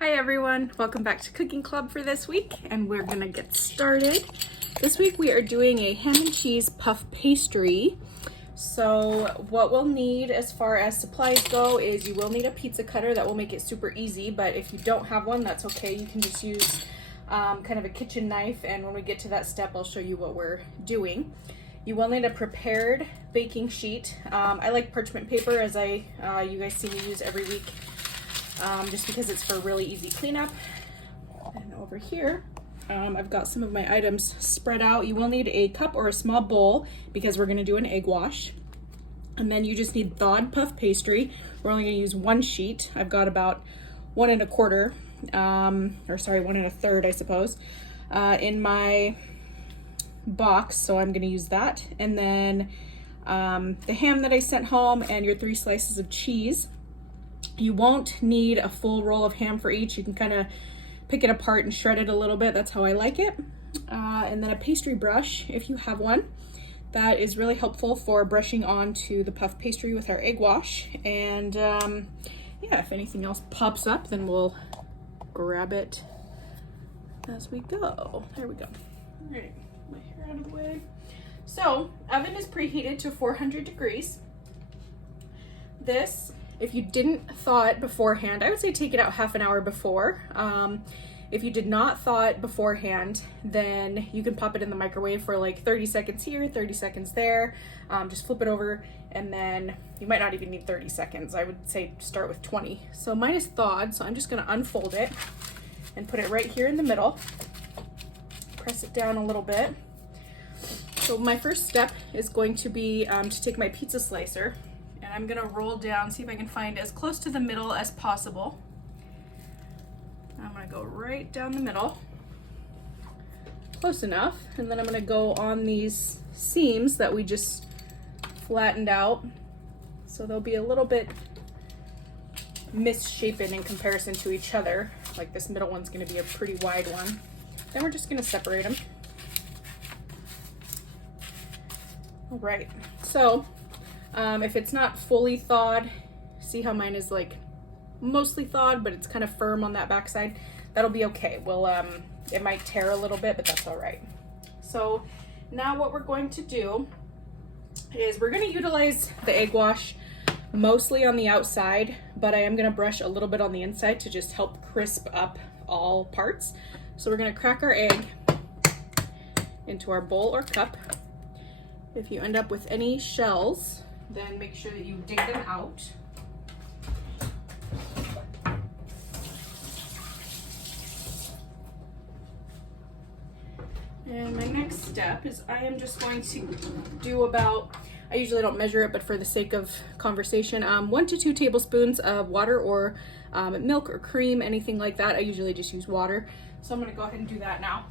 Hi everyone, welcome back to Cooking Club for this week, and we're gonna get started. This week we are doing a ham and cheese puff pastry. So what we'll need as far as supplies go is you will need a pizza cutter. That will make it super easy, but if you don't have one, that's okay. You can just use kind of a kitchen knife, and when we get to that step, I'll show you what we're doing. You will need a prepared baking sheet. I like parchment paper, as you guys see me use every week. Just because it's for really easy cleanup. And over here, I've got some of my items spread out. You will need a cup or a small bowl because we're gonna do an egg wash. And then you just need thawed puff pastry. We're only gonna use one sheet. I've got about 1 1/4, or sorry, 1 1/3, I suppose, in my box. So I'm gonna use that. And then the ham that I sent home and your 3 slices of cheese. You won't need a full roll of ham for each. You can kind of pick it apart and shred it a little bit. That's how I like it. And then a pastry brush, if you have one. That is really helpful for brushing onto the puff pastry with our egg wash. And yeah, if anything else pops up, then we'll grab it as we go. There we go. All right, my hair out of the way. So, oven is preheated to 400 degrees. This, if you didn't thaw it beforehand, I would say take it out half an hour before. If you did not thaw it beforehand, then you can pop it in the microwave for like 30 seconds here, 30 seconds there. Just flip it over, and then you might not even need 30 seconds. I would say start with 20. So mine is thawed, so I'm just gonna unfold it and put it right here in the middle. Press it down a little bit. So my first step is going to be to take my pizza slicer, and I'm gonna roll down, see if I can find as close to the middle as possible. I'm gonna go right down the middle, close enough, and then I'm gonna go on these seams that we just flattened out. So they'll be a little bit misshapen in comparison to each other. Like this middle one's gonna be a pretty wide one. Then we're just gonna separate them. All right, so if it's not fully thawed, see how mine is like mostly thawed, but it's kind of firm on that backside, that'll be okay. We'll, it might tear a little bit, but that's all right. So now what we're going to do is we're gonna utilize the egg wash mostly on the outside, but I am gonna brush a little bit on the inside to just help crisp up all parts. So we're gonna crack our egg into our bowl or cup. If you end up with any shells, then make sure that you dig them out. And my next step is I am just going to do about, I usually don't measure it, but for the sake of conversation, 1 to 2 tablespoons of water or milk or cream, anything like that. I usually just use water. So I'm gonna go ahead and do that now.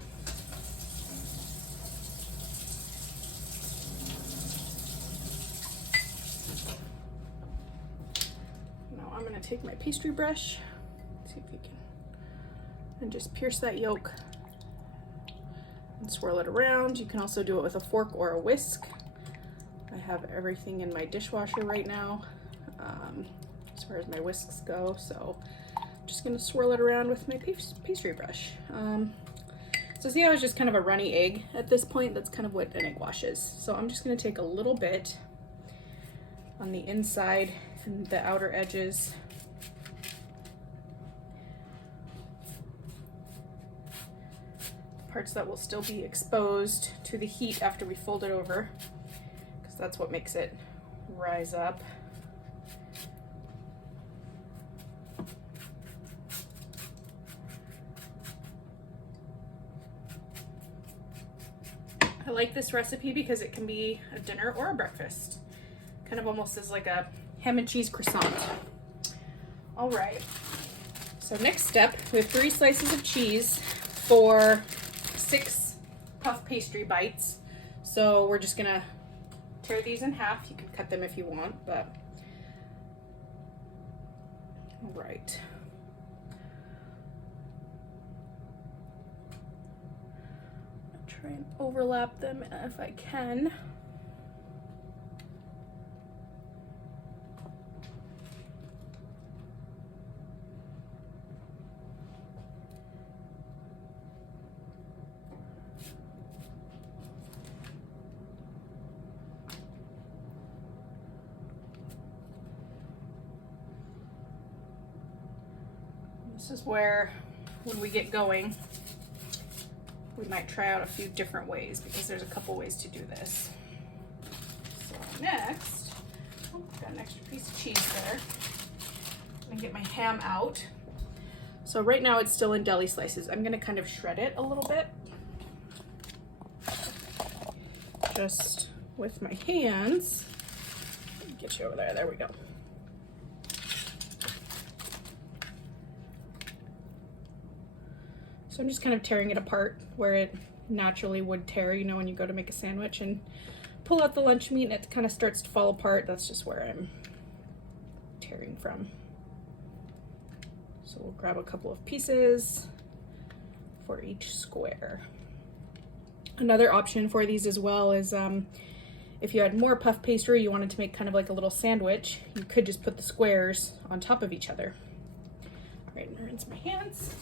I'm gonna take my pastry brush, see if you can, and just pierce that yolk and swirl it around. You can also do it with a fork or a whisk. I have everything in my dishwasher right now, as far as my whisks go, so I'm just gonna swirl it around with my pastry brush. So see how it's just kind of a runny egg at this point? That's kind of what an egg wash is. So I'm just gonna take a little bit on the inside and the outer edges. Parts that will still be exposed to the heat after we fold it over, because that's what makes it rise up. I like this recipe because it can be a dinner or a breakfast. Kind of almost as like a ham and cheese croissant. All right, so next step, we have 3 slices of cheese for 6 puff pastry bites. So we're just gonna tear these in half. You can cut them if you want, but all right. I'll try and overlap them if I can. This is where, when we get going, we might try out a few different ways because there's a couple ways to do this. So next, oh, got an extra piece of cheese there. I'm gonna get my ham out. So right now it's still in deli slices. I'm gonna kind of shred it a little bit. Just with my hands. Get you over there, there we go. So I'm just kind of tearing it apart where it naturally would tear, you know, when you go to make a sandwich and pull out the lunch meat and it kind of starts to fall apart. That's just where I'm tearing from. So we'll grab a couple of pieces for each square. Another option for these as well is if you had more puff pastry, you wanted to make kind of like a little sandwich, you could just put the squares on top of each other. All right, I'm gonna rinse my hands.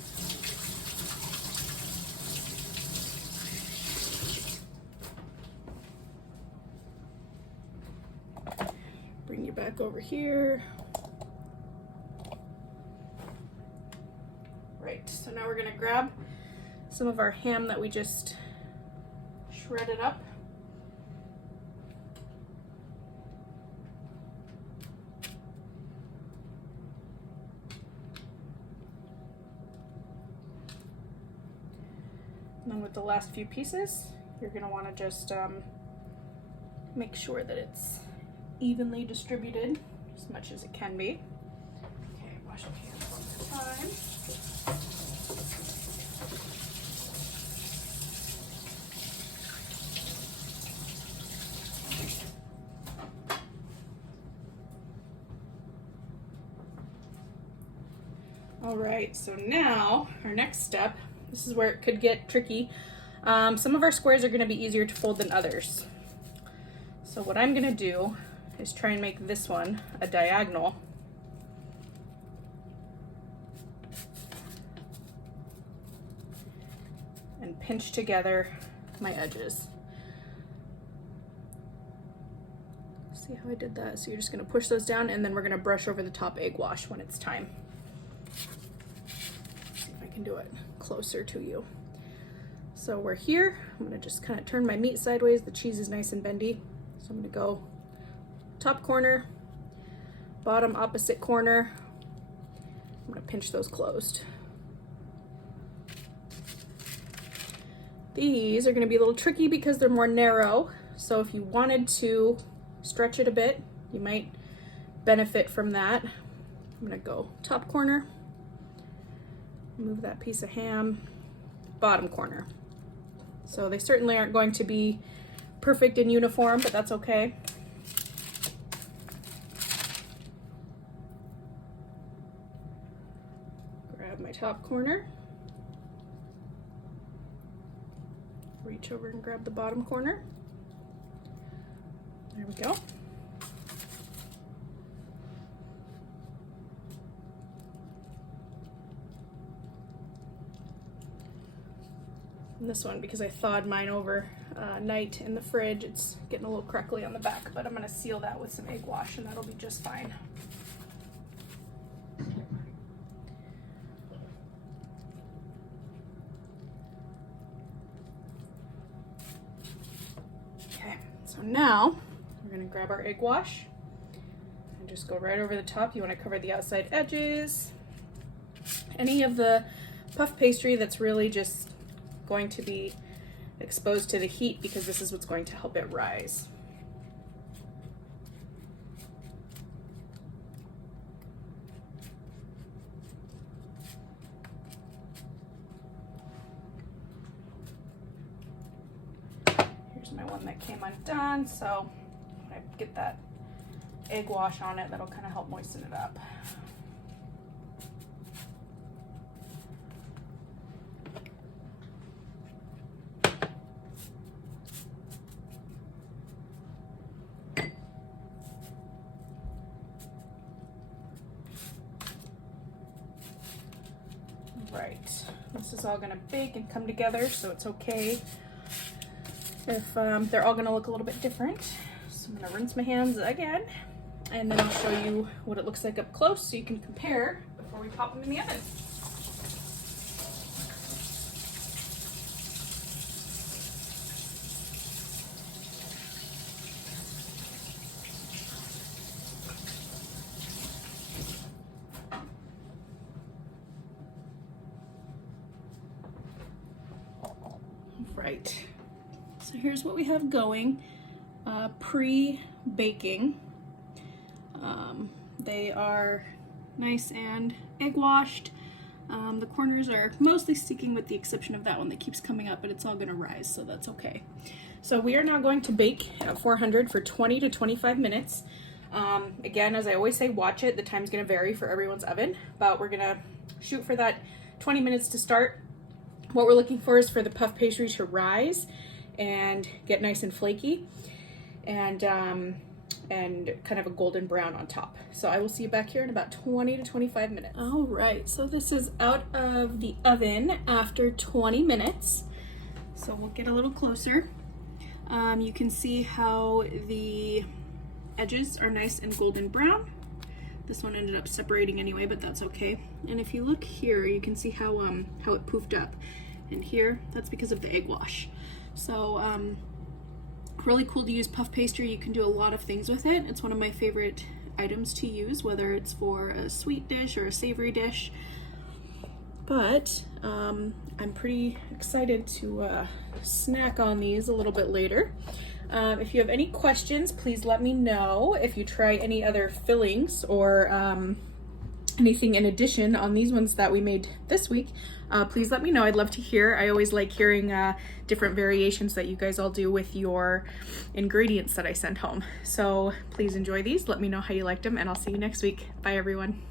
Bring you back over here. Right, so now we're gonna grab some of our ham that we just shredded up. And then with the last few pieces, you're gonna wanna just make sure that it's evenly distributed as much as it can be. Okay, wash your hands one more time. All right, so now our next step, this is where it could get tricky. Some of our squares are gonna be easier to fold than others. So what I'm gonna do is try and make this one a diagonal. And pinch together my edges. See how I did that? So you're just gonna push those down and then we're gonna brush over the top egg wash when it's time. See if I can do it closer to you. So we're here. I'm gonna just kind of turn my meat sideways. The cheese is nice and bendy. So I'm gonna go top corner, bottom opposite corner. I'm gonna pinch those closed. These are gonna be a little tricky because they're more narrow. So if you wanted to stretch it a bit, you might benefit from that. I'm gonna go top corner, move that piece of ham, bottom corner. So they certainly aren't going to be perfect and uniform, but that's okay. Grab my top corner, reach over and grab the bottom corner. There we go. And this one, because I thawed mine over night in the fridge, it's getting a little crackly on the back, but I'm gonna seal that with some egg wash and that'll be just fine. Okay, so now we're gonna grab our egg wash and just go right over the top. You wanna cover the outside edges. Any of the puff pastry that's really just going to be exposed to the heat, because this is what's going to help it rise. Here's my one that came undone, so when I get that egg wash on it, that'll kind of help moisten it up. Right, this is all gonna bake and come together, so it's okay if they're all gonna look a little bit different. So I'm gonna rinse my hands again, and then I'll show you what it looks like up close so you can compare before we pop them in the oven. right, so here's what we have going. Pre-baking. They are nice and egg washed. The corners are mostly sticking with the exception of that one that keeps coming up, but it's all gonna rise, so that's okay. So we are now going to bake at 400 for 20 to 25 minutes. Again, as I always say, watch it. The time's gonna vary for everyone's oven, but we're gonna shoot for that 20 minutes to start. What we're looking for is for the puff pastry to rise and get nice and flaky, and kind of a golden brown on top. So I will see you back here in about 20 to 25 minutes. All right, so this is out of the oven after 20 minutes. So we'll get a little closer. You can see how the edges are nice and golden brown. This one ended up separating anyway, but that's okay. And if you look here, you can see how it poofed up. And here, that's because of the egg wash. So really cool to use puff pastry. You can do a lot of things with it. It's one of my favorite items to use, whether it's for a sweet dish or a savory dish. But I'm pretty excited to snack on these a little bit later. If you have any questions, please let me know. If you try any other fillings or anything in addition on these ones that we made this week, please let me know. I'd love to hear. I always like hearing different variations that you guys all do with your ingredients that I send home. So please enjoy these. Let me know how you liked them, and I'll see you next week. Bye, everyone.